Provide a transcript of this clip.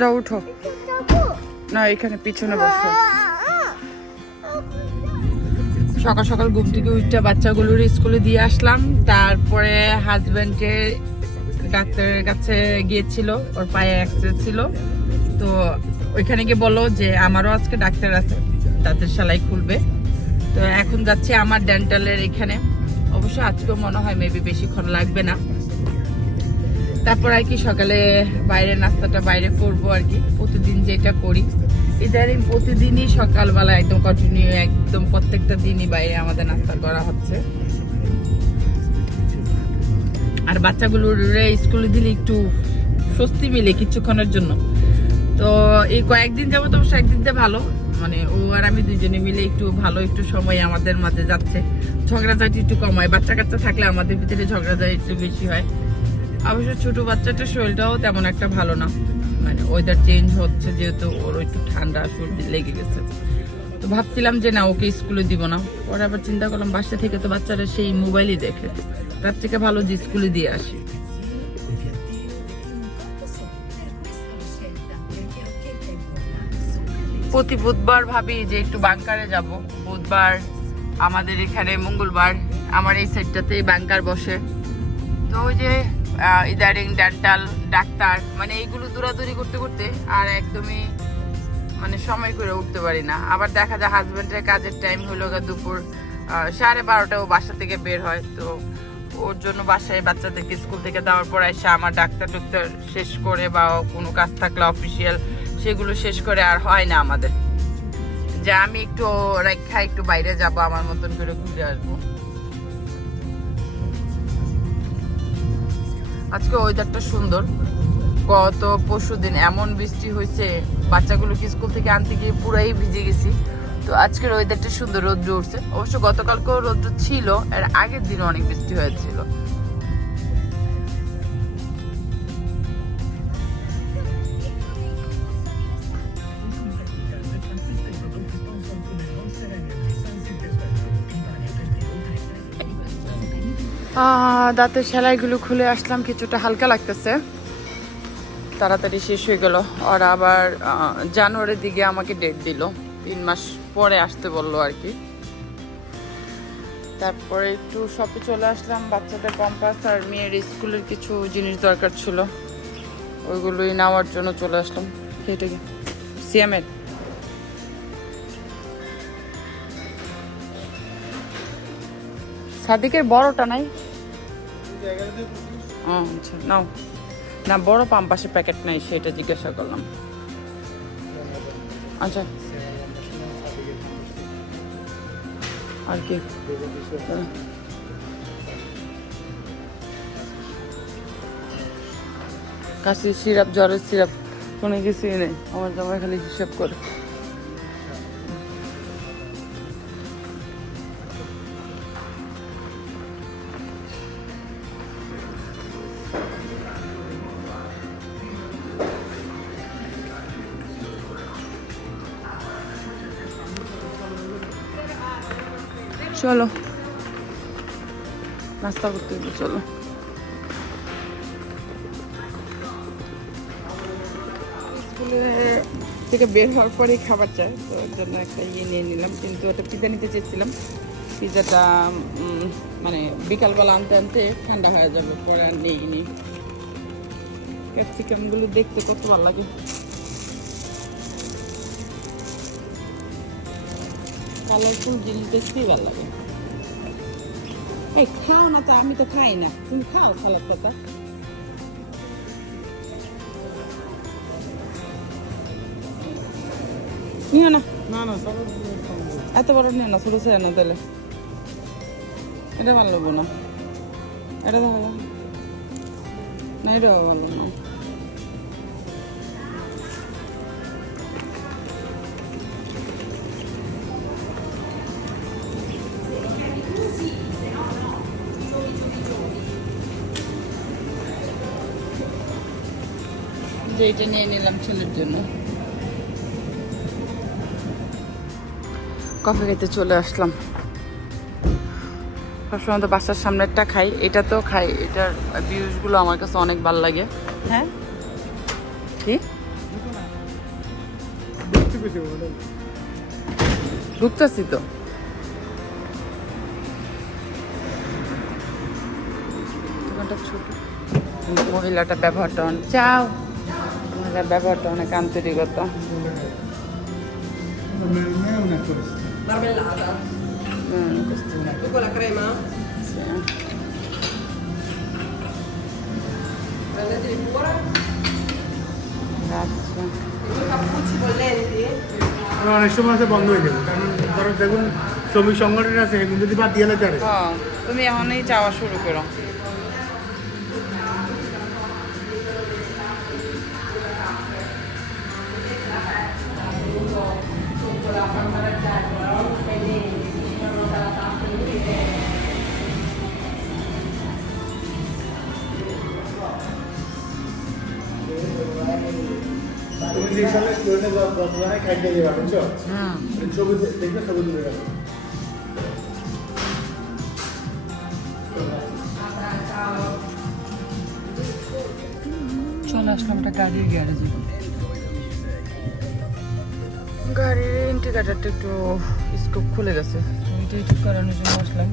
যাও, উঠো। না, এখানে পিছনে বসো। সকাল সকাল ঘুম থেকে উঠতে বাচ্চাগুলোর স্কুলে দিয়ে আসলাম। তারপরে হাজবেন্ডের ডাক্তারের কাছে গিয়েছিল, ওর পায়ে অ্যাক্সিডেন্ট ছিল। তো ওইখানে গিয়ে বলল যে, আমারও আজকে ডাক্তার আছে, তাদের সেলাই খুলবে। তো এখন যাচ্ছি আমার ডেন্টালের এখানে। অবশ্য আজকেও মনে হয় মেবি বেশিক্ষণ লাগবে না। তারপর আর কি সকালে বাইরে নাস্তাটা বাইরে করব আর কি। প্রতিদিন যেটা করি। ইদানিং প্রতিদিনই সকালবেলা একদম কন্টিনিউ একদম প্রত্যেকটা দিনই বাইরে আমাদের নাস্তা করা হচ্ছে। আর বাচ্চাগুলোর স্কুলে দিলে একটু স্বস্তি মিলে কিছুক্ষণের জন্য। তো এই কয়েকদিন যাব তো একদিন ভালো। মানে ও আর আমি দুজনে মিলে একটু ভালো একটু সময় আমাদের মাঝে যাচ্ছে। ঝগড়াঝাটি একটু কমায়। বাচ্চা কাচ্চা থাকলে আমাদের ভিতরে ঝগড়াঝাটি একটু বেশি হয়। অবশ্য ছোট বাচ্চাটার শরীরটাও তেমন একটা ভালো না। মানে ওয়েদার চেঞ্জ হচ্ছে যেহেতু ওর একটু ঠান্ডা, সর্দি লেগে গেছে। তো ভাবছিলাম যে না, ওকে স্কুলে দিব না। পরে আবার চিন্তা করলাম, বাসা থেকে তো বাচ্চারা সেই মোবাইলই দেখে। তার থেকে ভালো যে স্কুলে দিয়ে আসি। প্রতি বুধবার ভাবি যে একটু বাংকারে যাব। বুধবার আমাদের এখানে, মঙ্গলবার, আমার এই সাইডটাতেই বাংকার বসে। তো ওই যে ইদারিং, ডেন্টাল, ডাক্তার মানে এইগুলো দৌড়াদৌড়ি করতে করতে আর একদমই মানে সময় করে উঠতে পারি না। আবার দেখা যায় হাজবেন্ডের কাজের টাইম হলো গা দুপুর সাড়ে বারোটা ও বাসা থেকে বের হয়। তো ওর জন্য বাসায় বাচ্চাদেরকে স্কুল থেকে দেওয়ার পর এসে আমার ডাক্তার ডাক্তার শেষ করে বা কোনো কাজ থাকলে অফিসিয়াল সেগুলো শেষ করে আর হয় না আমাদের। যে আমি একটু রেখা একটু বাইরে যাব, আমার মতন করে ঘুরে আসব। আজকে ওয়েদারটা সুন্দর। গত পরশু দিন এমন বৃষ্টি হয়েছে বাচ্চাগুলোকে স্কুল থেকে আনতে গিয়ে পুরাই ভিজে গেছি। তো আজকের ওয়েদারটা সুন্দর রোদ্র উঠছে। অবশ্য গতকালকেও রোদ্র ছিল এর আগের দিন অনেক বৃষ্টি হয়েছিল। আহ, দাঁতের সেলাইগুলো খুলে আসলাম, কিছুটা হালকা লাগতেছে। তাড়াতাড়ি শেষ হয়ে গেল। ওরা আবার জানুয়ারির দিকে আমাকে ডেট দিল। তিন মাস পরে আসতে বলল আর কি। তারপরে একটু শপে চলে আসলাম। বাচ্চাদের কম্পাস আর মেয়ের স্কুলের কিছু জিনিস দরকার ছিল। ওইগুলোই নেওয়ার জন্য চলে আসলাম। হেঁটে গিয়ে। সিএমের সাদিকের বড়টা নাই। আচ্ছা নাও। না, বড় পাম্পাসের প্যাকেট নাই, সেটা জিজ্ঞাসা করলাম। আচ্ছা। আর কি? কাশির সিরাপ, জ্বরের সিরাপ, কোনো কিছুই নেই। আমার জামাই খালি হিসাব করে। চলো। নাস্তা করতে চলো। থেকে বের হওয়ার পরেই খাবার চাই, তো ওর জন্য একটা ইয়ে নিয়ে নিলাম। কিন্তু ওটা পিজা নিতে চেয়েছিলাম। পিজাটা মানে বিকালবেলা আনতে আনতে ঠান্ডা হয়ে যাবে, পরে আর নেই নি। ক্যাপসিকামগুলো দেখতে কত ভালো লাগে। কালারফুল জিনিস দেখতেই ভালো লাগে। এই খাও না তো আমি তো খাই না। তুমি খাও সালাদ পাতা। নিও না। না না এত বড় নিও না ছোটো ছেড়ে না তাহলে। এটা ভালো লাগবো না। এটা যাও না এটাও ভালো না। যে এটা নিয়ে নিলাম ছেলের জন্য। কফি খেতে চলে আসলাম। সবসময় তো বাসার সামনে একটা খাই এটা তো খাই এটার ভিউজগুলো আমার কাছে অনেক ভালো লাগে। হ্যাঁ? কি? ঢুকতেছি তো। মহিলাটা ব্যবহারটা চাও মানে আপনার ব্যবহারটা অনেক আন্তরিকতা। না অনেক সময় আছে বন্ধ হয়ে যাবে কারণ ধরো দেখুন শ্রমিক সংগঠন আছে এখন যদি বাদ দিয়ে যেতে পারে হ্যাঁ, তুমি এখনই যাওয়া শুরু করো। খাইতে বুঝছ? ছবি ছবি তুলে গেল চলে আসলাম একটা গাড়ির গ্যারেজে। গাড়ির ইন্ডিকেটারটা একটু স্কোপ খুলে গেছে। ঠিক করানোর জন্য আসলাম।